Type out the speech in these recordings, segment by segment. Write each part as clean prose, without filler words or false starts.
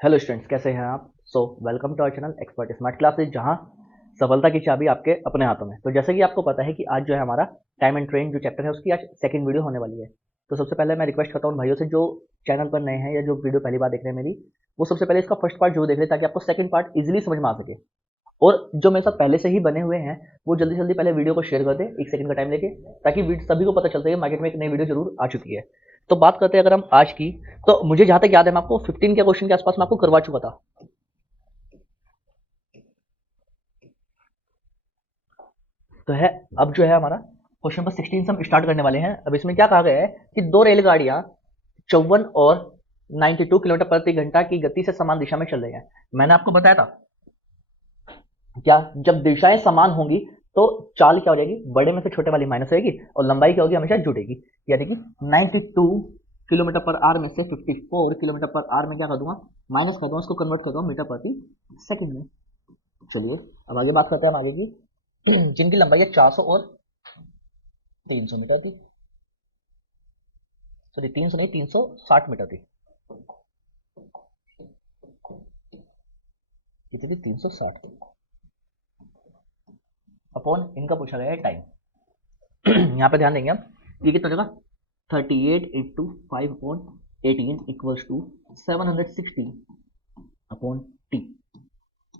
Hello students, कैसे हैं आप। Welcome to our channel expert smart classes, जहां सफलता की चाबी आपके अपने हाथों में। तो जैसे कि आपको पता है कि आज जो है हमारा टाइम एंड ट्रेन जो चैप्टर है उसकी आज सेकंड वीडियो होने वाली है। तो सबसे पहले मैं रिक्वेस्ट करता हूँ भाइयों से, जो चैनल पर नए हैं या जो वीडियो पहली बार देख रहे हैं मेरी, वो सबसे पहले इसका फर्स्ट पार्ट जरूर देख लें ताकि आपको सेकंड पार्ट इजीली समझ में आ सके। और जो मेरे साथ पहले से ही बने हुए हैं वो जल्दी जल्दी पहले वीडियो को शेयर कर दें, 1 सेकंड का टाइम लेके, ताकि सभी को पता चल सके मार्केट में एक नई वीडियो जरूर आ चुकी है। तो बात करते हैं अगर हम आज की, तो मुझे जहां तक याद है मैं आपको 15 के क्वेश्चन के आसपास मैं आपको करवा चुका था। तो है, अब जो है हमारा क्वेश्चन नंबर 16 से हम स्टार्ट करने वाले हैं। अब इसमें क्या कहा गया है कि दो रेलगाड़ियां 54 और 92 किलोमीटर प्रति घंटा की गति से समान दिशा में चल रही हैं। मैंने आपको बताया था क्या, जब दिशाएं समान होंगी तो चाल क्या हो जाएगी, बड़े में से छोटे वाली माइनस होगी और लंबाई क्या होगी, हमेशा जुड़ेगी। यानी कि 92 किलोमीटर पर आर में से 54 किलोमीटर पर आर में क्या कर दूंगा, माइनस कर दूंगा, उसको कन्वर्ट कर दूंगा मीटर प्रति सेकंड में। चलिए अब आगे बात करते हैं हम आगे की जिनकी लंबाई है 400 और 300 मीटर थी। सॉरी, 300 नहीं, 360 मीटर थी। कितनी थी, 360 अपॉन इनका पूछा गया है टाइम। यहाँ पे ध्यान देंगे हम, ये कितना हो जाएगा, 38 into 5 upon 18 equals to 760 upon T.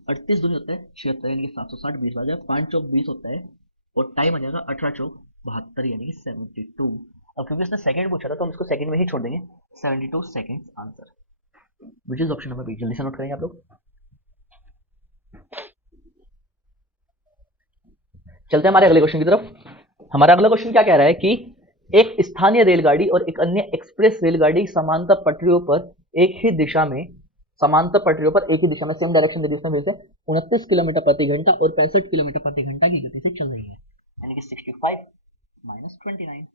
38 दूनी होता है 76, यानी कि 760, 20 आ जाएगा, 5 चौक 20 होता है और टाइम आ जाएगा 18 चौक 72, यानी कि 72। अब क्योंकि इसने सेकंड पूछा था तो हम इसको सेकंड में ही छोड़ देंगे, 72 seconds answer, which is option number B. जल्दी से नोट करेंगे आप लोग। चलते हैं हमारे अगले क्वेश्चन की तरफ। हमारा अगला क्वेश्चन क्या कह रहा है कि एक स्थानीय रेलगाड़ी और एक अन्य एक्सप्रेस रेलगाड़ी समांतर पटरियों पर एक ही दिशा में, समांतर पटरियों पर एक ही दिशा में, सेम डायरेक्शन दे दी उसने, से 29 किलोमीटर प्रति घंटा और 65 किलोमीटर प्रति घंटा की गति से चल रही है, यानी कि 65 माइनस 29।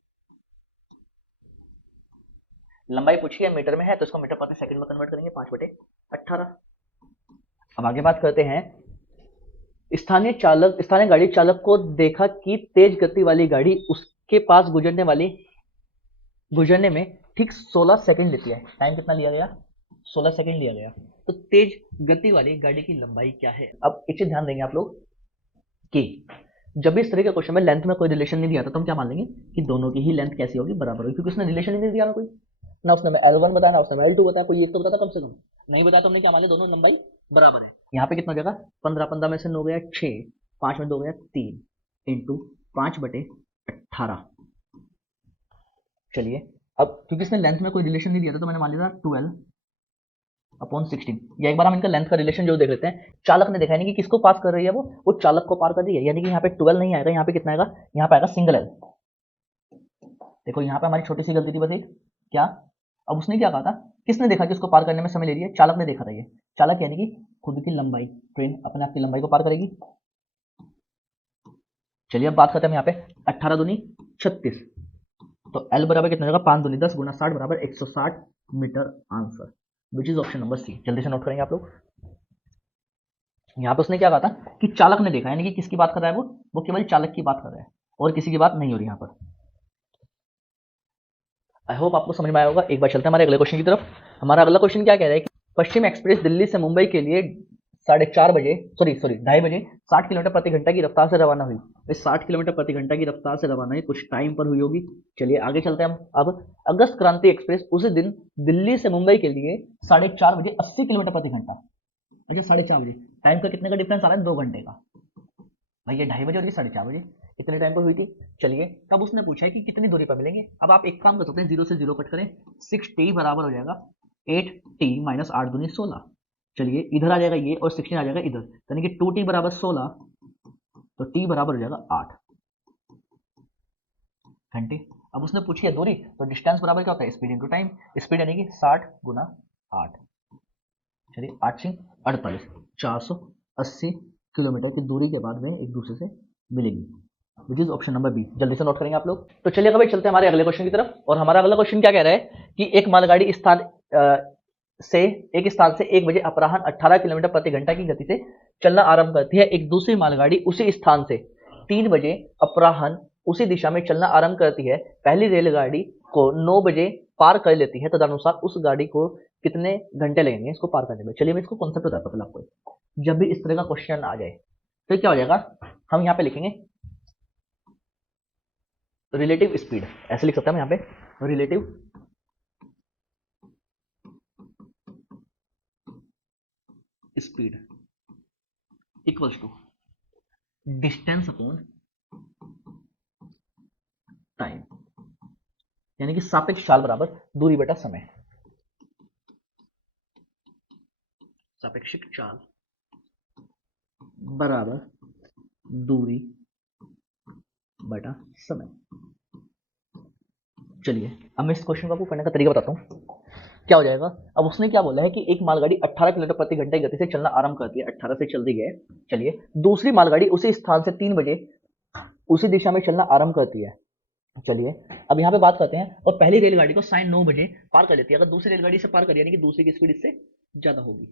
लंबाई पूछी है, मीटर में है तो इसको मीटर प्रति सेकंड में कन्वर्ट करेंगे, 5/18। अब आगे बात करते हैं, स्थानीय गाड़ी चालक को देखा कि तेज गति वाली गाड़ी उसके पास गुजरने में ठीक 16 सेकंड लेती है। टाइम कितना लिया गया, 16 सेकंड लिया गया। तो तेज गति वाली गाड़ी की लंबाई क्या है। अब एक चीज ध्यान देंगे आप लोग कि जब भी इस तरह के क्वेश्चन में लेंथ में कोई रिलेशन नहीं दिया था तो हम क्या मान लेंगे कि दोनों की ही लेंथ कैसी होगी, बराबर होगी, क्योंकि उसने रिलेशन ही नहीं दिया ना कोई, ना उसने L1 बताया ना उसने L2 बताया, कोई एक तो बताया कम से कम, नहीं बताया तो हमने क्या मान लिया, दोनों लंबाई बराबर है। यहाँ पे कितना हो जाएगा, 15 15 में से 9 गया 6, 5 में 2 गया 3 इंटू 5/18। चलिए अब क्योंकि इसने लेंथ में कोई रिलेशन नहीं दिया था तो मैंने मान लिया 12 अपॉन 16। या एक बार हम इनका लेंथ का रिलेशन जो देख लेते हैं, चालक ने देखा, यानी कि किसको पास कर रही है, वो चालक को पार कर रही है, यानी कि यहाँ पे 12 नहीं आएगा, यहाँ पे कितना आएगा, यहाँ पे आएगा सिंगल एल। देखो यहाँ पे हमारी छोटी सी गलती थी बस एक, क्या, अब उसने क्या कहा था, किसने देखा कि उसको पार करने में समय ले रही है, चालक ने देखा था। ये चालक यानी कि खुद की लंबाई, ट्रेन अपने आप की लंबाई को पार करेगी। चलिए अब बात करते हैं यहाँ पे, 18 दूनी 36, तो एल बराबर कितना होगा, 5 दूनी 10 गुना 60 बराबर 160 metre answer, which is option number C. जल्दी से नोट करेंगे आप लोग। यहाँ पे उसने क्या कहा था कि चालक ने देखा, यानी कि किसकी बात कर रहा है, वो केवल चालक की बात कर रहा है और किसी की बात नहीं हो रही यहाँ पर। आई होप आपको समझ में आया होगा। एक बार चलते हैं हमारे अगले क्वेश्चन की तरफ। हमारा अगला क्वेश्चन क्या कह रहा है कि पश्चिम एक्सप्रेस दिल्ली से मुंबई के लिए 2:30 बजे 60 किलोमीटर प्रति घंटा की रफ्तार से रवाना हुई। इस 60 किलोमीटर प्रति घंटा की रफ्तार से रवाना हुई, कुछ टाइम पर हुई होगी। चलिए आगे चलते हैं हम। अब अगस्त क्रांति एक्सप्रेस उसी दिन दिल्ली से मुंबई के लिए 4:30 बजे 80 किलोमीटर प्रति घंटा, अच्छा 4:30 बजे, टाइम का कितने का डिफरेंस आ रहा है, 2 घंटे का। भाई ये 2:30 बजे और ये 4:30 बजे, कितने टाइम पर हुई थी। चलिए तब उसने पूछा है कि कितनी दूरी पर मिलेंगे। अब आप एक काम कर सकते हैं, 0 से 0 कट करें, 6t बराबर हो जाएगा 8t माइनस 8 दूनी 16। चलिए इधर आ जाएगा ये और 16 आ जाएगा इधर, यानी कि 2t बराबर 16, तो t बराबर हो जाएगा 8 घंटे। अब उसने पूछी है दूरी, तो डिस्टेंस बराबर क्या होता है, स्पीड इंटू टाइम। स्पीड यानी कि 60 गुना 8, चलिए 8 से 48, 480 किलोमीटर की दूरी के बाद में एक दूसरे से मिलेंगी, which is option number B. जल्दी से नोट करेंगे आप लोग। तो चलिए कभी चलते हैं हमारे अगले क्वेश्चन की तरफ। और हमारा अगला क्वेश्चन क्या कह रहा है कि एक मालगाड़ी एक स्थान से 1 बजे अपराह्न 18 किलोमीटर प्रति घंटा की गति से चलना आरंभ करती है। एक दूसरी मालगाड़ी उसी स्थान से 3 बजे अपराह्न उसी दिशा में चलना आरंभ करती है। पहली रेलगाड़ी को 9 बजे पार कर लेती है, तदनुसार उस गाड़ी को कितने घंटे लगेंगे इसको पार करने में। चलिए मैं इसको कॉन्सेप्ट बताता हूँ पहले आपको। जब भी इस तरह का क्वेश्चन आ जाए तो क्या हो जाएगा, हम यहाँ पे लिखेंगे रिलेटिव स्पीड, ऐसे लिख सकते हैं हम यहाँ पे relative speed equals to distance upon time, यानी कि सापेक्ष चाल बराबर दूरी बटा समय। सापेक्षिक चाल बराबर दूरी बटा समय। चलिए अब मैं इस क्वेश्चन को आपको करने का तरीका बताता हूँ। क्या हो जाएगा, अब उसने क्या बोला है कि एक मालगाड़ी 18 किलोमीटर प्रति घंटे की गति से चलना आरंभ करती है, 18 से चल रही है। चलिए दूसरी मालगाड़ी उसी स्थान से 3 बजे उसी दिशा में चलना आरंभ करती है। चलिए अब यहाँ पे बात करते हैं, और पहली रेलगाड़ी को साइन 9 बजे पार कर लेती है। अगर दूसरी रेलगाड़ी से पार कर, यानी कि दूसरी की स्पीड इससे ज्यादा होगी।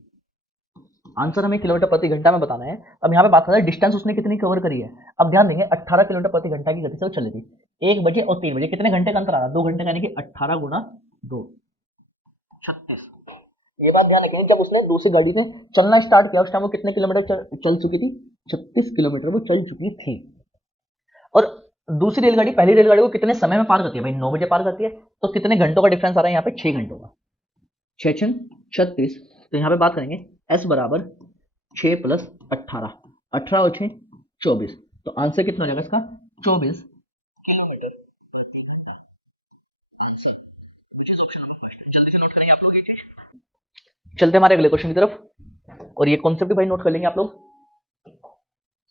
आंसर हमें किलोमीटर प्रति घंटा में बताना है। अब यहाँ पे बात करते हैं डिस्टेंस उसने कितनी कवर करी है। अब ध्यान देंगे 18 किलोमीटर प्रति घंटा की गति से वो चली थी। 1 बजे और 3 बजे कितने घंटे का अंतर आ रहा है, 2 घंटे का, यानी कि 18 गुना 2 36। ये बात ध्यान रखिए, जब उसने दूसरी गाड़ी से चलना स्टार्ट किया उस टाइम वो कितने किलोमीटर चल चुकी थी, 36 किलोमीटर वो चल चुकी थी। और दूसरी रेलगाड़ी पहली रेलगाड़ी को कितने समय में पार करती है भाई, 9 बजे पार करती है। तो कितने घंटों का डिफरेंस आ रहा है यहाँ पे, 6 घंटों का। 6 36। तो यहाँ पे बात करेंगे s बराबर 6 प्लस 18, 18 और 6 24। तो आंसर कितना हो जाएगा इसका, 24 किलोमीटर। जल्दी से नोट करेंगे आप लोग ये चीज। चलते हमारे अगले क्वेश्चन की तरफ, और ये कॉन्सेप्ट भी भाई नोट कर लेंगे आप लोग।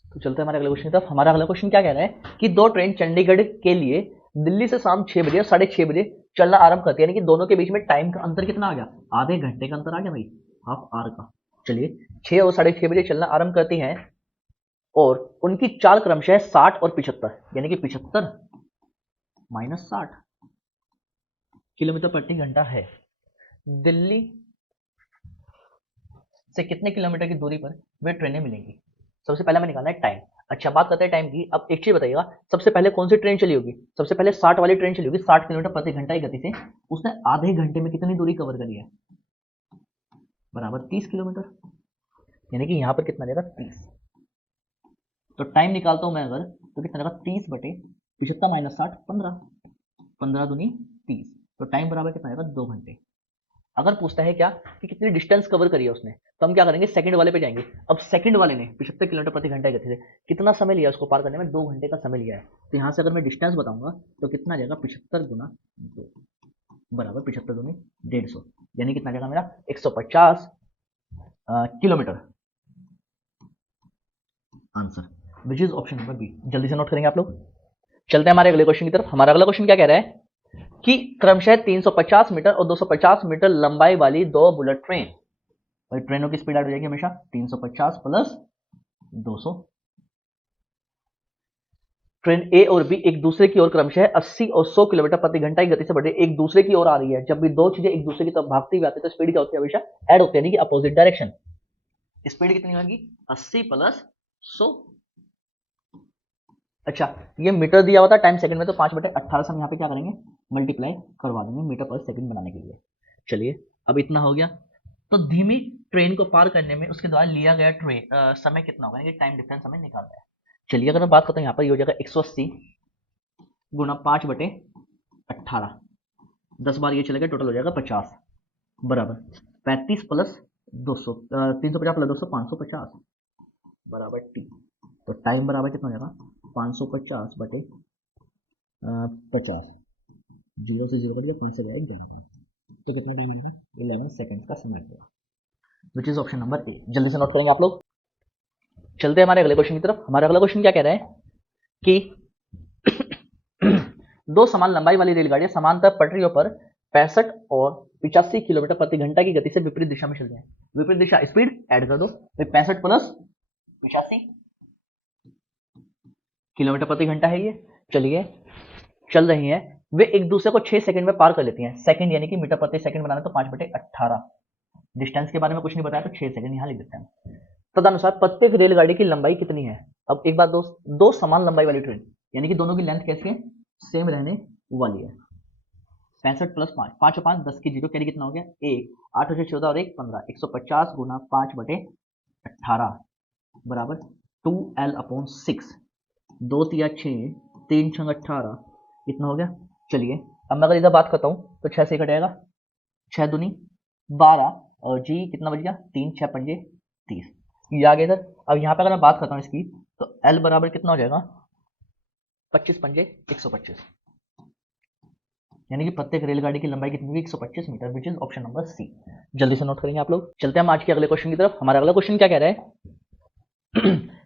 तो चलते हैं हमारे अगले क्वेश्चन की तरफ। हमारा अगला क्वेश्चन क्या कह रहा है कि 2 ट्रेन चंडीगढ़ के लिए दिल्ली से शाम 6 बजे और 6:30 बजे चलना आरंभ करती है, यानी कि दोनों के बीच में टाइम का अंतर कितना आ गया, आधे घंटे का अंतर आ गया भाई, हाफ आवर का। चलिए 6 और 6:30 बजे चलना आरंभ करती हैं और उनकी चाल क्रमशः 60 और 75, यानी कि 75 माइनस 60 किलोमीटर प्रति घंटा है। दिल्ली से कितने किलोमीटर की दूरी पर वे ट्रेनें मिलेंगी। सबसे पहले हमें निकालना है टाइम। अच्छा बात करते हैं टाइम की। अब एक चीज बताइएगा, सबसे पहले कौन सी ट्रेन चली होगी, सबसे पहले 60 वाली ट्रेन चली होगी, 60 किलोमीटर प्रति घंटा की गति से। उसने आधे घंटे में कितनी दूरी कवर करी है, बराबर 30 किलोमीटर, यानी कि यहाँ पर कितना जाएगा 30। तो टाइम निकालता हूं मैं अगर, तो कितना जाएगा 30 बटे 75 माइनस 60 15, 15 दूनी 30। तो टाइम बराबर कितना जाएगा 2 घंटे। अगर पूछता है क्या कि कितनी डिस्टेंस कवर करी है उसने, तो हम क्या करेंगे सेकंड वाले पे जाएंगे। अब सेकंड वाले ने 75 किलोमीटर प्रति घंटा की गति से कितना समय लिया उसको पार करने में, 2 घंटे का समय लिया है। तो यहाँ से अगर मैं डिस्टेंस बताऊंगा तो कितना जाएगा 75 गुना 2 बराबर 75 दूनी 150, यानी कितना जाएगा मेरा 150 kilometre. Answer which is option number B. जल्दी से नोट करेंगे आप लोग। चलते हैं हमारे अगले क्वेश्चन की तरफ। हमारा अगला क्वेश्चन क्या कह रहा है कि क्रमशः 350 मीटर और 250 मीटर लंबाई वाली 2 बुलेट ट्रेन, और ट्रेनों की स्पीड ऐड हो जाएगी हमेशा 350 प्लस 200। ट्रेन ए और बी एक दूसरे की ओर क्रमशः 80 और 100 किलोमीटर प्रति घंटा की गति से बढ़ रही है, एक दूसरे की ओर आ रही है। जब भी दो चीजें एक दूसरे की तरफ भागती हुई आती है तो स्पीड क्या होती है, हमेशा ऐड होती है, यानी कि अपोजिट डायरेक्शन। स्पीड कितनी होगी 80 प्लस 100। अच्छा ये मीटर दिया हुआ था, टाइम सेकंड में, तो 5/18 से हम यहाँ पे क्या करेंगे मल्टीप्लाई करवा देंगे मीटर पर सेकंड बनाने के लिए। चलिए अब इतना हो गया। तो धीमी ट्रेन को पार करने में उसके द्वारा लिया गया समय कितना होगा, यानी कि टाइम डिफरेंस हमें निकालना है। चलिए अगर मैं बात करता हूँ यहाँ पर, ये हो जाएगा 180 गुना 5/18, 10 बार ये चलेगा, टोटल हो जाएगा 50 बराबर 35 प्लस 200, 350 प्लस 200 550 बराबर टी। तो टाइम बराबर कितना हो जाएगा 550 बटे 50, 0 से 0 कर दिया, 5 से जाएगा 11, तो कितना टाइम आएगा 11 सेकंड का समय आएगा, विच इज ऑप्शन नंबर ए। जल्दी से नोट करेंगे आप लोग। चलते हैं हमारे अगले क्वेश्चन की तरफ। हमारा अगला क्वेश्चन क्या कह रहा है कि 2 समान लंबाई वाली रेलगाड़ियां समांतर पटरियों पर 65 और 85 किलोमीटर प्रति घंटा की गति से विपरीत दिशा में चल रही है। विपरीत दिशा स्पीड ऐड कर दो, 65 प्लस 85 किलोमीटर प्रति घंटा है ये। चलिए चल रही हैं, वे एक दूसरे को 6 सेकंड में पार कर लेती हैं। सेकंड यानी कि मीटर प्रति सेकंड बनाना, तो 5/18। डिस्टेंस के बारे में कुछ नहीं बताया तो 6 सेकंड यहाँ लिख देते हैं। तदनुसार प्रत्येक रेलगाड़ी की लंबाई कितनी है। अब एक बात दोस्त, 2 समान लंबाई वाली ट्रेन, यानी कि दोनों की लेंथ कैसी है, सेम रहने वाली है। 65 प्लस 5, 5 और 5 10 की जीरो, कैरी कितना हो गया 1, 8 और 14 और 1 15, 150 गुना 5/18 बराबर 2L/6, 2 तिया 6, 3 छंग 18, इतना हो गया। चलिए अब मैं अगर इधर बात करता हूँ तो 6 से कटेगा, 6 दूनी 12 और जी कितना बच गया 3 6 पंजे 30, ये आ गया इधर। अब यहाँ पे अगर मैं बात करता हूँ इसकी तो L बराबर कितना हो जाएगा 25 पंजे 125, यानी कि प्रत्येक रेलगाड़ी की लंबाई कितनी होगी 125 metre, which is option number C. जल्दी से नोट करेंगे आप लोग। चलते हैं हम आज के अगले क्वेश्चन की तरफ। हमारा अगला क्वेश्चन क्या कह रहा है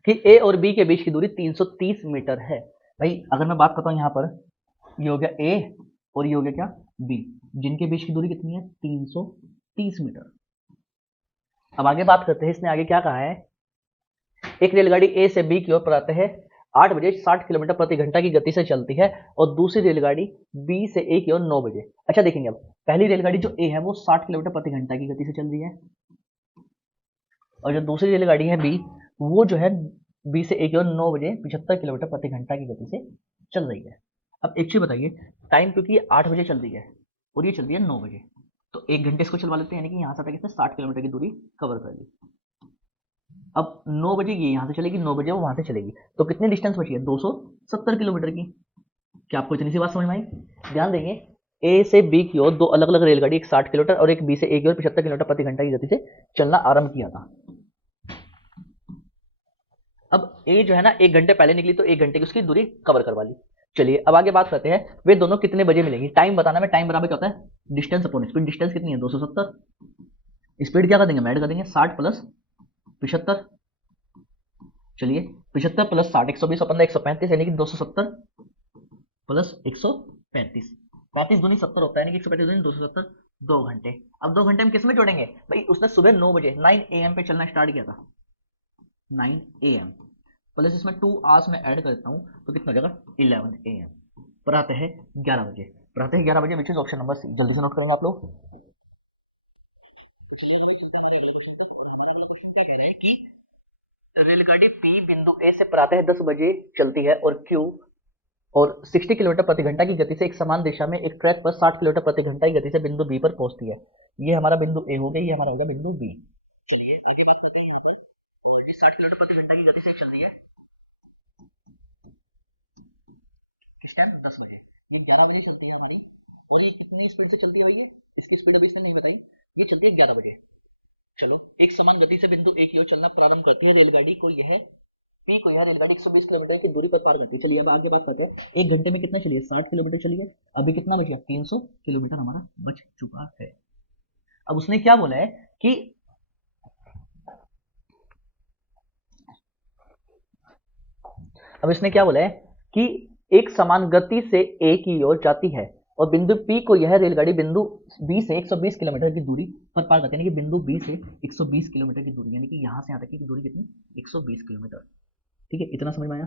कि ए और बी के बीच की दूरी 330 मीटर है। भाई अगर मैं बात करता हूँ यहाँ पर, ये हो गया ए और ये हो गया क्या बी, जिनके बीच की दूरी कितनी है 330 मीटर। अब आगे बात करते हैं, इसने आगे क्या कहा है, एक रेलगाड़ी ए से बी की ओर प्रातः 8 बजे 60 किलोमीटर प्रति घंटा की गति से चलती है और दूसरी रेलगाड़ी बी से ए की ओर 9 बजे। अच्छा देखेंगे, अब पहली रेलगाड़ी जो ए है वो 60 किलोमीटर प्रति घंटा की गति से चल रही है और जो दूसरी रेलगाड़ी है बी, वो जो है बी से ए की ओर 9 बजे 75 किलोमीटर प्रति घंटा की गति से चल रही है। अब एक चीज बताइए, टाइम क्योंकि 8 बजे चल रही है और ये चल रही है 9 बजे, तो 1 घंटे इसको चलवा लेते हैं, यानी कि यहाँ से तक इसने 60 किलोमीटर की दूरी कवर कर ली। अब 9 बजे ये यहाँ से चलेगी, 9 बजे वो वहां से चलेगी, तो कितनी डिस्टेंस बची है 270 किलोमीटर की। क्या आपको इतनी सी बात समझ में आई? ध्यान देंगे, ए से बी की ओर दो अलग अलग रेलगाड़ी, एक 60 किलोमीटर और एक बी से ए की ओर 75 किलोमीटर प्रति घंटा की गति से चलना आरंभ किया था। अब ए जो है ना 1 घंटे पहले निकली तो 1 घंटे की उसकी दूरी कवर करवा ली। चलिए अब आगे बात करते हैं, वे दोनों कितने बजे मिलेंगी। टाइम बताना में, टाइम बराबर क्या होता है डिस्टेंस अपॉन स्पीड। डिस्टेंस कितनी है 270, स्पीड क्या कर देंगे ऐड कर देंगे 60 प्लस 75। चलिए 75 प्लस 60 120 और 15 135, यानी कि 270 प्लस 135, 35 दूनी 70 होता है, यानी कि 135 दूनी 270, 2 घंटे। अब 2 घंटे हम किस में जोड़ेंगे भाई, उसने सुबह 9 बजे 9 AM पे चलना स्टार्ट किया था, 9 AM प्लस इसमें 2 आवर्स में ऐड करता हूँ तो कितना हो जाएगा 11 AM पर आते हैं 11 बजे, पर आते हैं 11 बजे, which is option number C. जल्दी से नोट करेंगे आप लोग। रेलगाड़ी पी बिंदु ए से प्रातः 10 बजे चलती है और क्यू और 60 किलोमीटर प्रति घंटा की गति से एक समान दिशा में एक ट्रैक पर 60 किलोमीटर प्रति घंटा की गति से बिंदु बी पर पहुंचती है। ये हमारा बिंदु ए हो गया, ये हमारा होगा बिंदु बी। चलिए आगे बात करते हैं यहाँ पर, और ये 60 किलोमीटर प्रति घंटा की गति से चल रही है किस टाइम 10 बजे, ये 11 बजे चलती है हमारी, और ये कितनी स्पीड से चलती है भाई, ये इसकी स्पीड अभी इसने नहीं बताई, ये चलती है 11 बजे। चलो एक समान गति से बिंदु ए की ओर चलना प्रारंभ करती है रेलगाड़ी को, यह पी को यह रेलगाड़ी 120 किलोमीटर की दूरी पर पार करती है। चलिए अब आगे बात करते हैं, 1 घंटे में कितना चलिए 60 किलोमीटर चलिए, अभी कितना बच गया 300 किलोमीटर हमारा बच चुका है। अब उसने क्या बोला है कि अब इसने क्या बोला है कि एक समान गति से ए की ओर जाती है और बिंदु पी को यह रेलगाड़ी बिंदु बी से 120 किलोमीटर की दूरी पर पार करती है, यानी कि बिंदु बी से 120 किलोमीटर की दूरी, यानी कि यहां से यहां तक की दूरी कितनी 120 किलोमीटर। ठीक है, इतना समझ में आया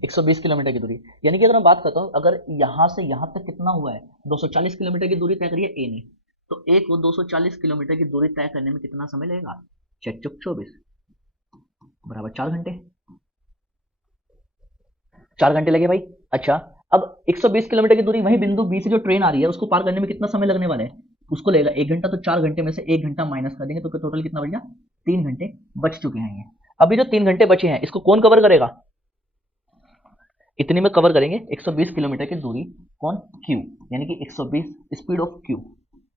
120 किलोमीटर की दूरी, यानी कि अगर मैं बात करता हूं अगर यहां से यहां तक कितना हुआ है 240 किलोमीटर की दूरी तय करी है ए ने, तो ए को 240 किलोमीटर की दूरी तय करने में कितना समय लगेगा, चेक चुक 24 बराबर 4 घंटे, 4 घंटे लगे भाई। अच्छा अब 120 किलोमीटर की दूरी वही बिंदु बी से जो ट्रेन आ रही है उसको पार करने में कितना समय लगने वाला है, उसको लगेगा 1 घंटा, तो 4 घंटे में से 1 घंटा माइनस कर देंगे तो टोटल कितना बच गया 3 घंटे बच चुके हैं। ये अभी जो 3 घंटे बचे हैं इसको कौन कवर करेगा, इतने में कवर करेंगे 120 किलोमीटर की दूरी, कौन क्यू, यानी कि 120 स्पीड ऑफ क्यू,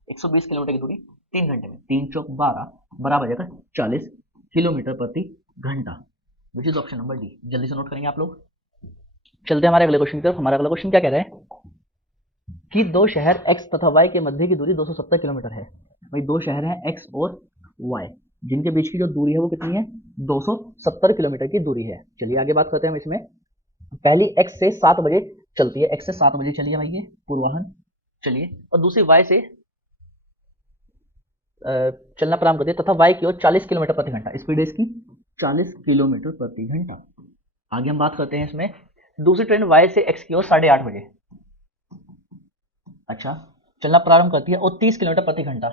120 किलोमीटर की दूरी 3 घंटे में, 3 चौक 12 बराबर जाएगा 40 किलोमीटर प्रति घंटा, विच इज ऑप्शन नंबर डी। जल्दी से नोट करेंगे आप लोग। चलते हैं हमारे अगले क्वेश्चन की तरफ। हमारा अगला क्वेश्चन क्या कह रहा है कि दो शहर x तथा y के मध्य की दूरी 270 किलोमीटर है। भाई दो शहर हैं x और y, जिनके बीच की जो दूरी है वो कितनी है 270 किलोमीटर की दूरी है। चलिए आगे बात करते हैं हम इसमें। पहली x से 7 बजे चलती है, x से 7 बजे चलिए भाई ये पूर्वाहन, चलिए, और दूसरी y से चलना प्रारंभ करती है तथा y की ओर 40 किलोमीटर प्रति घंटा, स्पीड है इसकी 40 किलोमीटर प्रति घंटा। आगे हम बात करते हैं इसमें, दूसरी ट्रेन y से x की ओर 8:30 बजे अच्छा चलना प्रारंभ करती है और 30 किलोमीटर प्रति घंटा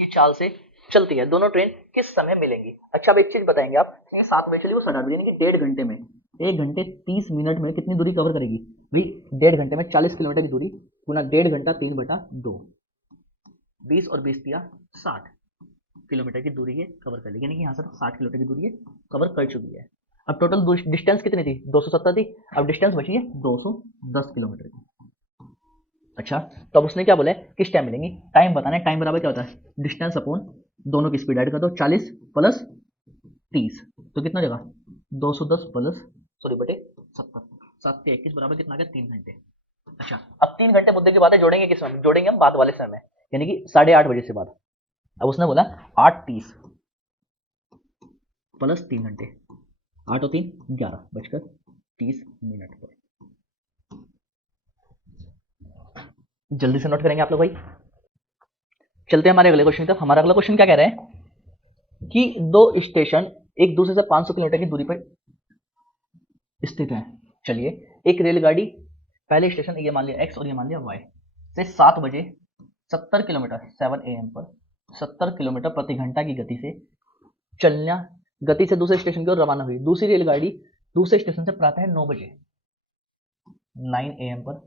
की चाल से चलती है। दोनों ट्रेन किस समय मिलेंगी। अच्छा अब एक चीज बताएंगे आप, 7 बजे चली वो 8:30 बजे, यानी कि 1.5 घंटे में 1 घंटे 30 मिनट में कितनी दूरी कवर करेगी भाई? 1.5 घंटे में 40 किलोमीटर की दूरी गुना 1.5 घंटा 3/2, 20 और 20 दिया 60 किलोमीटर की दूरी ये कवर कर ली, यानी कि यहाँ से 60 किलोमीटर की दूरी ये कवर कर चुकी है। अब टोटल डिस्टेंस कितनी थी? 270 थी। अब डिस्टेंस बची है 210 किलोमीटर की। अच्छा, तो अब उसने क्या बोला है किस टाइम मिलेंगी? टाइम बताना है। टाइम बराबर क्या होता है? डिस्टेंस अपॉन दोनों की स्पीड ऐड कर दो, 40 प्लस 30 तो कितना हो जाएगा? 210 प्लस सॉरी बटे 70, 7 से 21 बराबर कितना आ गया? 3 घंटे। अच्छा, अब 3 घंटे मुद्दे की बातें जोड़ेंगे किस समय? जोड़ेंगे हम बाद वाले समय में, यानी कि 8:30 बजे से बाद। अब उसने बोला 8:30 प्लस 3 घंटे, 8 और 3 11 बजकर 30 मिनट पर। जल्दी से नोट करेंगे आप लोग भाई। चलते हैं हमारे अगले क्वेश्चन तक। हमारा अगला क्वेश्चन क्या कह रहा है कि दो स्टेशन एक दूसरे से 500 किलोमीटर की दूरी पर स्थित हैं। चलिए, एक रेलगाड़ी पहले स्टेशन ये मान लिया एक्स और ये मान लिया वाई से 7 बजे 70 किलोमीटर 7 AM पर 70 किलोमीटर प्रति घंटा की गति से चलना गति से दूसरे स्टेशन की ओर रवाना हुई। दूसरी रेलगाड़ी दूसरे स्टेशन से प्रातः 9 बजे 9 AM पर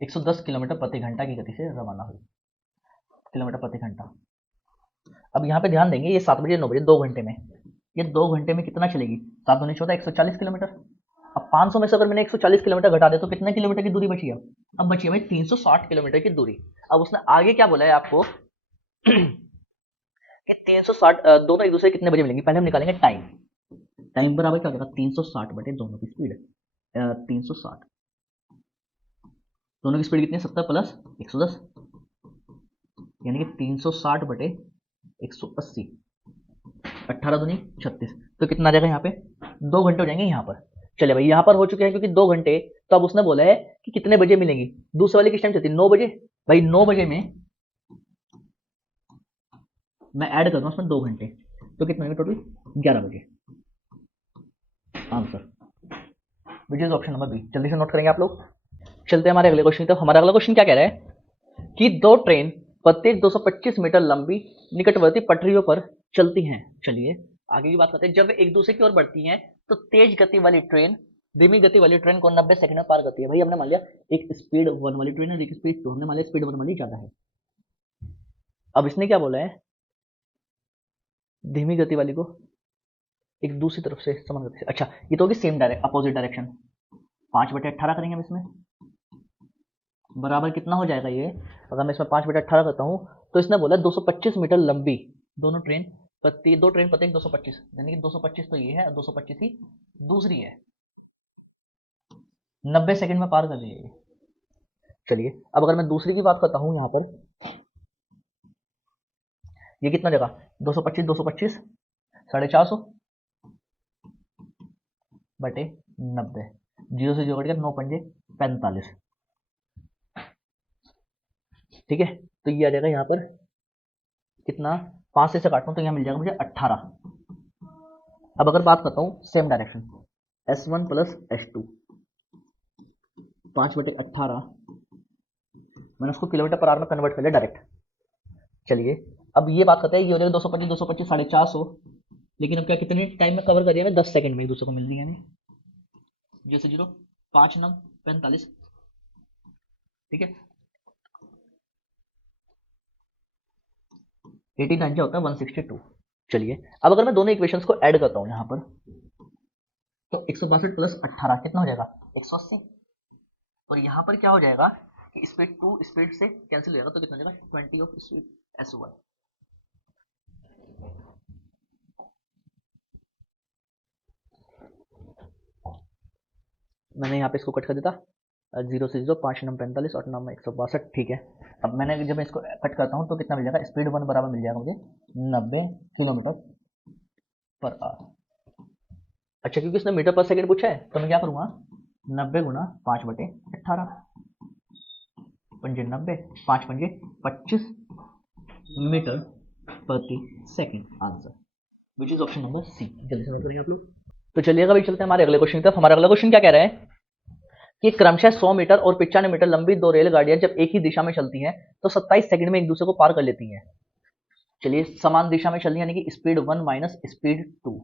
110 किलोमीटर प्रति घंटा की गति से रवाना हुई, किलोमीटर प्रति घंटा। अब यहाँ पे ध्यान देंगे, ये 7 बजे 9 बजे 2 घंटे में, ये 2 घंटे में कितना चलेगी? 7 दूनी 14 140 किलोमीटर। अब 500 में से अगर मैंने 140 किलोमीटर घटा दे तो कितने किलोमीटर की दूरी बची है? अब बची है भाई 360 किलोमीटर की दूरी। अब उसने आगे क्या बोला है आपको कि 360 दोनों एक दूसरे कितने बजे मिलेंगे? पहले हम निकालेंगे टाइम। टाइम बराबर क्या होगा? 360 बटे दोनों की स्पीड, 360 दोनों की स्पीड कितनी है? 70 प्लस 110, यानी कि 360 बटे 180, 18 दूनी 36, तो कितना आ जाएगा यहाँ पे? 2 घंटे हो जाएंगे यहाँ पर। चले भाई, यहाँ पर हो चुके हैं क्योंकि 2 घंटे। तो अब उसने बोला है कि कितने बजे मिलेंगी? दूसरे वाली किस टाइम चलती है? 9 बजे। भाई 9 बजे में मैं ऐड कर दूँ उसमें 2 घंटे, तो कितना होगा टोटल? 11 बजे। Answer which is option number B. जल्दी से नोट करेंगे आप लोग। चलते हैं हमारे अगले क्वेश्चन तक। हमारा अगला क्वेश्चन क्या कह रहा है कि दो ट्रेन प्रत्येक 225 मीटर लंबी निकटवर्ती पटरियों पर चलती हैं। चलिए आगे की बात करते हैं। जब वे एक दूसरे की ओर बढ़ती हैं तो तेज गति वाली ट्रेन धीमी गति वाली ट्रेन को 90 सेकंड में पार करती है। भाई हमने मान लिया एक स्पीड 1 वाली ट्रेन है, एक स्पीड 2, हमने मान लिया स्पीड 1 वाली ज्यादा है। अब इसने क्या बोला है? धीमी गति वाली को एक दूसरी तरफ से समान गति से। अच्छा, ये तो होगी सेम डायरेक्ट अपोजिट डायरेक्शन। 5/18 करेंगे हम इसमें, बराबर कितना हो जाएगा ये? अगर मैं इसमें 5/18 करता हूँ तो इसने बोला 225 मीटर लंबी दोनों ट्रेन दो ट्रेन प्रत्येक 225, यानी कि 225 तो ये है और 225 ही दूसरी है, 90 सेकंड में पार कर लेगी। चलिए अब अगर मैं दूसरी की बात करता हूँ, यहाँ पर ये कितना जगह? 225 225 450 बटे 90, 0 से 0 कट गया, 9 पंजे 45। ठीक है, तो ये आ जाएगा यहाँ पर कितना? 5 से काटता हूँ तो यहाँ मिल जाएगा मुझे 18। अब अगर बात करता हूँ same direction, S1 plus S2, 5/18 मैंने उसको किलोमीटर पर आवर में कन्वर्ट कर लिया डायरेक्ट। चलिए अब ये बात करते हैं, ये हो जाएगा 225 225 450, लेकिन अब क्या कितने टाइम में कवर कर दिया? मैं 10 सेकंड में एक दूसरे को मिल दिया। 0 से 0 5 9 45। ठीक है, 89 क्या होता है? 162। चलिए अब अगर मैं दोनों इक्वेशंस को ऐड करता हूँ यहाँ पर तो 162 प्लस 18 कितना हो जाएगा? 180। और यहाँ पर क्या हो जाएगा कि स्पीड 2 स्पीड से कैंसिल हो जाएगा, तो कितना हो जाएगा? 20 ऑफ स्पीड S1। मैंने यहाँ पे इसको कट कर देता, 0 से 0 5 9 45 और 9 में 162। ठीक है, अब मैंने जब मैं इसको कट करता हूँ तो कितना मिल जाएगा? स्पीड 1 बराबर मिल जाएगा मुझे 90 किलोमीटर पर आवर। अच्छा, क्योंकि इसने मीटर पर सेकंड पूछा है तो मैं क्या करूँगा? 90 गुना 5/18, पंजे 90, 5 पंजे 25 मीटर प्रति second. Answer which is option number C. जल्दी से नोट करिए आप लोग। तो चलिएगा भाई, चलते हैं हमारे अगले क्वेश्चन की तरफ। हमारा अगला क्वेश्चन क्या कह रहा है कि क्रमशः 100 मीटर और 95 मीटर लंबी दो रेलगाड़ियां जब एक ही दिशा में चलती हैं तो 27 सेकंड में एक दूसरे को पार कर लेती हैं। चलिए, समान दिशा में चलनी यानी कि स्पीड 1 माइनस स्पीड 2।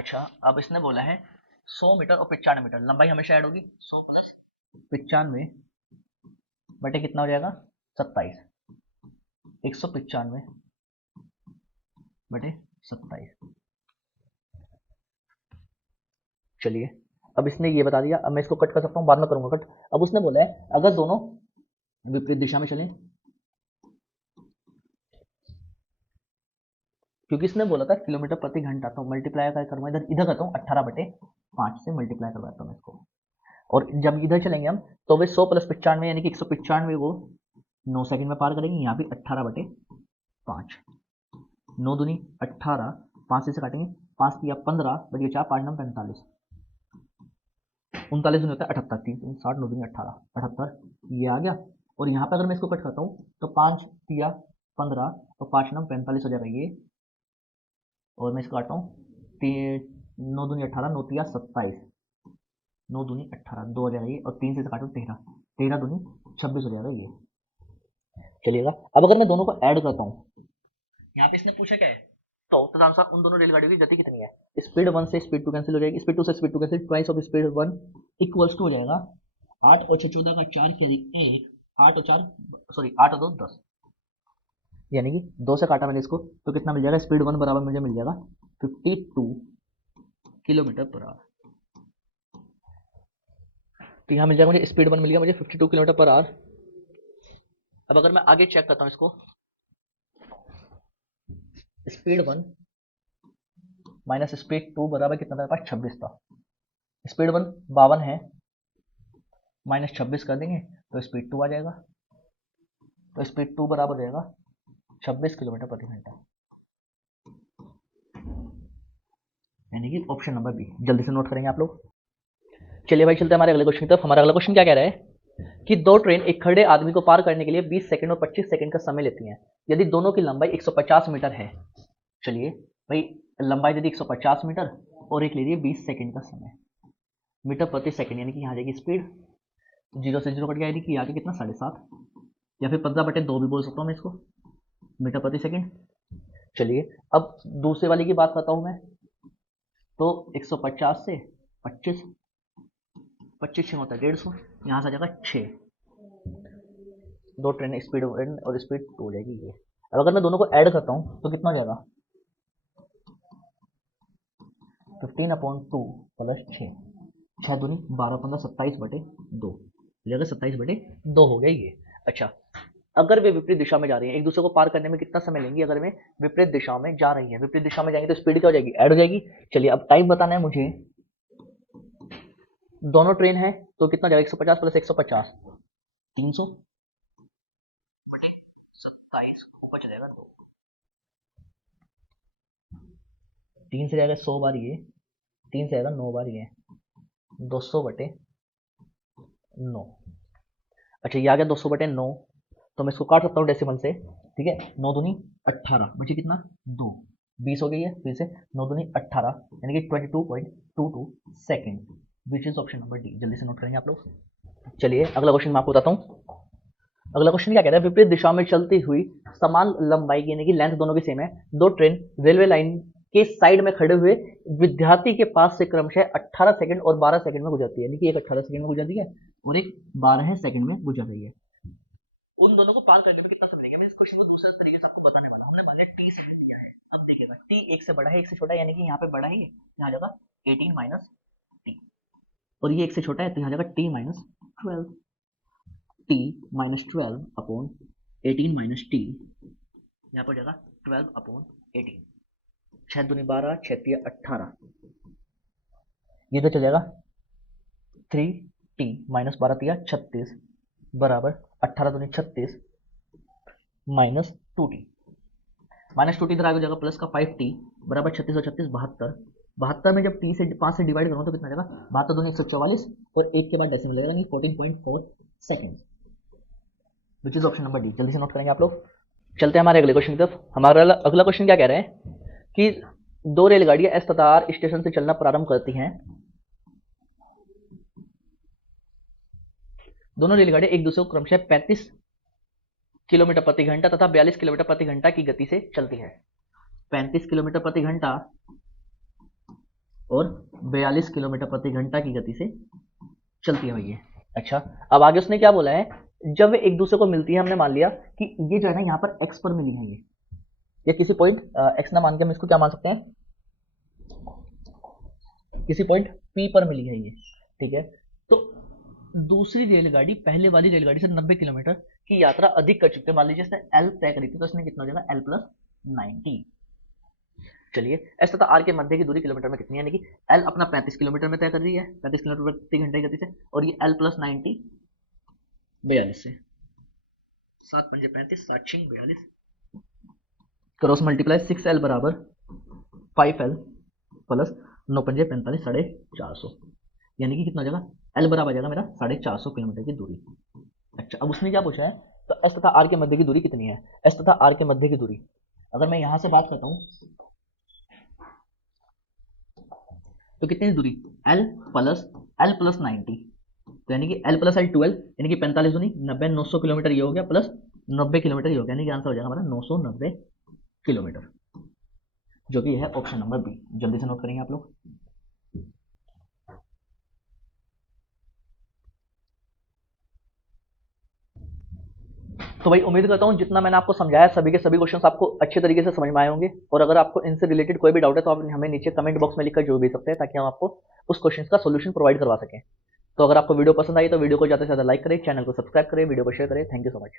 अच्छा, अब इसने बोला है 100 मीटर और 95 मीटर, लंबाई हमेशा ऐड होगी, 100 प्लस 95 बटे कितना हो जाएगा 27, 195 बटे 27। चलिए, अब इसने ये बता दिया, अब मैं इसको कट कर सकता हूँ, बाद में करूंगा कट। अब उसने बोला है अगर दोनों विपरीत दिशा में चलें, क्योंकि इसने बोला था किलोमीटर प्रति घंटा, तो मल्टीप्लाई कर करूंगा, इधर इधर करता हूँ 18/5 से मल्टीप्लाई करवाता हूँ इसको। और जब इधर चलेंगे हम तो वे 100 प्लस 95 यानी कि 195 को 9 सेकंड में पार करेंगे। यहाँ भी 18/5, 9 दूनी 18, 5 से काटेंगे, 5 किया 15 बच गया 4, 5 9 45, 39 दूनी होता है 78, 3 60, 9 दूनी 18, 78 ये आ गया। और यहाँ पे अगर मैं इसको कट करता हूँ तो 5 किया 15 और 5 9 45 हो जाएगा ये। और मैं इसको काटता हूँ 9 दूनी 18, 9 तिया 27, 9 दूनी 18, 2 हो जाएगा ये। और 3 से काटो 13, 13 दूनी 26 हो जाएगा ये। चलिएगा, अब अगर मैं दोनों को ऐड करता हूँ, यहाँ पे इसने पूछा क्या है, तो तदनुसार उन दोनों रेलगाड़ियों की गति कितनी है। स्पीड 1 से स्पीड 2 कैंसिल हो जाएगी, स्पीड 2 से speed 2 cancel, twice of speed 1 equals to हो जाएगा 8 और 6 14 का 4 कैरी 1, 8 और 4 सॉरी 8 और 2 10, यानी कि 2 से काटा मैंने इसको तो कितना मिल जाएगा, स्पीड 1 बराबर मुझे मिल जाएगा 52 किलोमीटर पर आवर। तो यहाँ मिल जाएगा मुझे, स्पीड 1 मिल गया मुझे 52 किलोमीटर पर आवर। अब अगर मैं आगे चेक करता हूँ इसको, स्पीड 1 माइनस स्पीड 2 बराबर कितना था, मेरे पास 26 था। स्पीड 1 52 है, माइनस 26 कर देंगे तो स्पीड 2 आ जाएगा। तो स्पीड 2 बराबर हो जाएगा 26 किलोमीटर प्रति घंटा, यानी कि ऑप्शन नंबर बी। जल्दी से नोट करेंगे आप लोग। चलिए भाई, चलते हैं हमारे अगले क्वेश्चन की तरफ। हमारा अगला क्वेश्चन क्या कह रहा है कि दो ट्रेन एक खड़े आदमी को पार करने के लिए 20 सेकंड और 25 सेकंड का समय लेती हैं यदि दोनों की लंबाई 150 मीटर है। चलिए भाई, लंबाई यदि 150 मीटर और एक ले रही है 20 सेकंड का समय, मीटर प्रति सेकंड, यानी कि यहाँ जाएगी स्पीड 0 से 0 कट गया, यानी कि आगे कितना 7.5 या फिर 15/2 भी बोल सकता हूँ मैं इसको, मीटर प्रति सेकंड। चलिए, अब दूसरे वाली की बात करता हूँ मैं, तो 150 से 25, 25 6 होता है 150, यहाँ से आ जाएगा 6, दो ट्रेन स्पीड 1 और स्पीड 2 हो जाएगी ये। अब अगर मैं दोनों को ऐड करता हूँ तो कितना हो जाएगा, 15/2 प्लस 6, 6 दूनी 12 15 27/2 हो जाएगा, 27/2 हो गया ये। अच्छा, अगर वे विपरीत दिशा में जा रही हैं, एक दूसरे को पार करने में कितना समय लेंगी, अगर वे विपरीत दिशा में जा रही है, विपरीत दिशा में जाएंगे तो स्पीड क्या हो जाएगी, ऐड हो जाएगी। चलिए, अब टाइम बताना है मुझे, दोनों ट्रेन है तो कितना जाएगा, 150 प्लस 150 300, 27 बच जाएगा 2, 3 से जाएगा 100 बार ये, 3 से जाएगा 9 बार ये, 200/9। अच्छा, ये आ गया 200/9, तो मैं इसको काट सकता हूँ डेसिमल से, ठीक है। 9 दूनी 18 बचे कितना 2, 20 हो गई है, फिर से 9 दूनी 18 यानी कि 22.22 second, which is option number D. जल्दी से नोट करेंगे आप लोग। चलिए, अगला क्वेश्चन मैं आपको बताता हूँ। अगला क्वेश्चन क्या कह रहा है, विपरीत दिशा में चलती हुई समान लंबाई यानी कि लेंथ दोनों की सेम है, दो ट्रेन रेलवे लाइन के साइड में खड़े हुए विद्यार्थी के पास से क्रमशः 18 सेकंड और 12 सेकंड में गुजरती है, यानी कि एक 18 सेकंड में गुजरती है और एक 12 सेकंड में गुजर रही है। उन दोनों को पार करने में कितना समय लगेगा, मैं इस क्वेश्चन को दूसरे तरीके से आपको बताने वाला हूं। हमने पहले टी सेट लिया है, अब देखिएगा टी एक से बड़ा है एक से छोटा है, यानी कि यहाँ पे बड़ा है, यहाँ जाएगा 18 माइनस टी, और ये एक से छोटा है तो यहाँ जाएगा T minus 12, T minus 12 upon 18 minus T, यहाँ पर जाएगा 12/18, 6 दूनी 12, 6 तिया 18, ये तो चल जाएगा 3t माइनस 12 तिया 36 बराबर 18 दूनी 36 माइनस 2t, माइनस 2t इधर आगे जाएगा प्लस का 5t बराबर 36 और 36 72, 72 में जब t से 5 से डिवाइड करूँ तो कितना जाएगा, 72 दूनी 144 और एक के बाद डेसिमल लगेगा, नहीं 14.4 second, which is option number D. जल्दी से नोट करेंगे आप लोग। चलते हैं हमारे अगले क्वेश्चन की तरफ। हमारा अगला क्वेश्चन क्या कह रहा है कि दो रेलगाड़ियां एस तथा आर स्टेशन से चलना प्रारंभ करती हैं, दोनों रेलगाड़ियां एक दूसरे को क्रमशः 35 किलोमीटर प्रति घंटा तथा 42 किलोमीटर प्रति घंटा की गति से चलती है। 35 किलोमीटर प्रति घंटा और 42 किलोमीटर प्रति घंटा की गति से चलती है भैया। अच्छा, अब आगे उसने क्या बोला है, जब वे एक दूसरे को मिलती है, हमने मान लिया कि ये जो है ना यहाँ पर x पर मिली है, ये या किसी पॉइंट x ना मान के हम इसको क्या मान सकते हैं, किसी पॉइंट p पर मिली है ये, ठीक है। तो दूसरी रेलगाड़ी पहले वाली रेलगाड़ी से 90 किलोमीटर की यात्रा अधिक कर चुके हैं। मान लीजिए इसने L तय करी थी, तो इसने कितना हो जाएगा L प्लस 90। चलिए, S तथा R के मध्य की दूरी किलोमीटर में कितनी है, यानी कि L अपना 35 किलोमीटर में तय कर रही है, 35 किलोमीटर प्रति घंटे की गति से, और ये L प्लस 90 42 से, 7 पंजे 35, 7 छिंग 42, क्रॉस मल्टीप्लाई 6L बराबर 5L प्लस 9 पंजे 45, 450, यानी कि कितना हो जाएगा, L बराबर आ जाएगा मेरा 450 किलोमीटर की दूरी। अच्छा, अब उसने क्या पूछा है, तो S तथा R के मध्य की दूरी कितनी है, S तथा R के मध्य की दूरी, अगर मैं यहां से बात करता हूं तो कितनी दूरी, L प्लस 90, तो यानी कि L प्लस L 12, यानी कि 45 दूनी 90, 900 किलोमीटर ये हो गया, प्लस 90 किलोमीटर ये हो गया, यानी कि आंसर हो जाएगा हमारा 990 किलोमीटर, जो कि है ऑप्शन नंबर बी। जल्दी से नोट करेंगे आप लोग। तो भाई उम्मीद करता हूँ जितना मैंने आपको समझाया सभी के सभी क्वेश्चंस आपको अच्छे तरीके से समझ में आए होंगे, और अगर आपको इनसे रिलेटेड कोई भी डाउट है तो आप हमें नीचे कमेंट बॉक्स में लिखकर जोड़ भी सकते हैं, ताकि हम आपको उस क्वेश्चन का सोल्यूशन प्रोवाइड करवा सकें। तो अगर आपको वीडियो पसंद आई तो वीडियो को ज़्यादा से ज़्यादा लाइक करें, चैनल को सब्सक्राइब करें, वीडियो को शेयर करें। Thank you so much.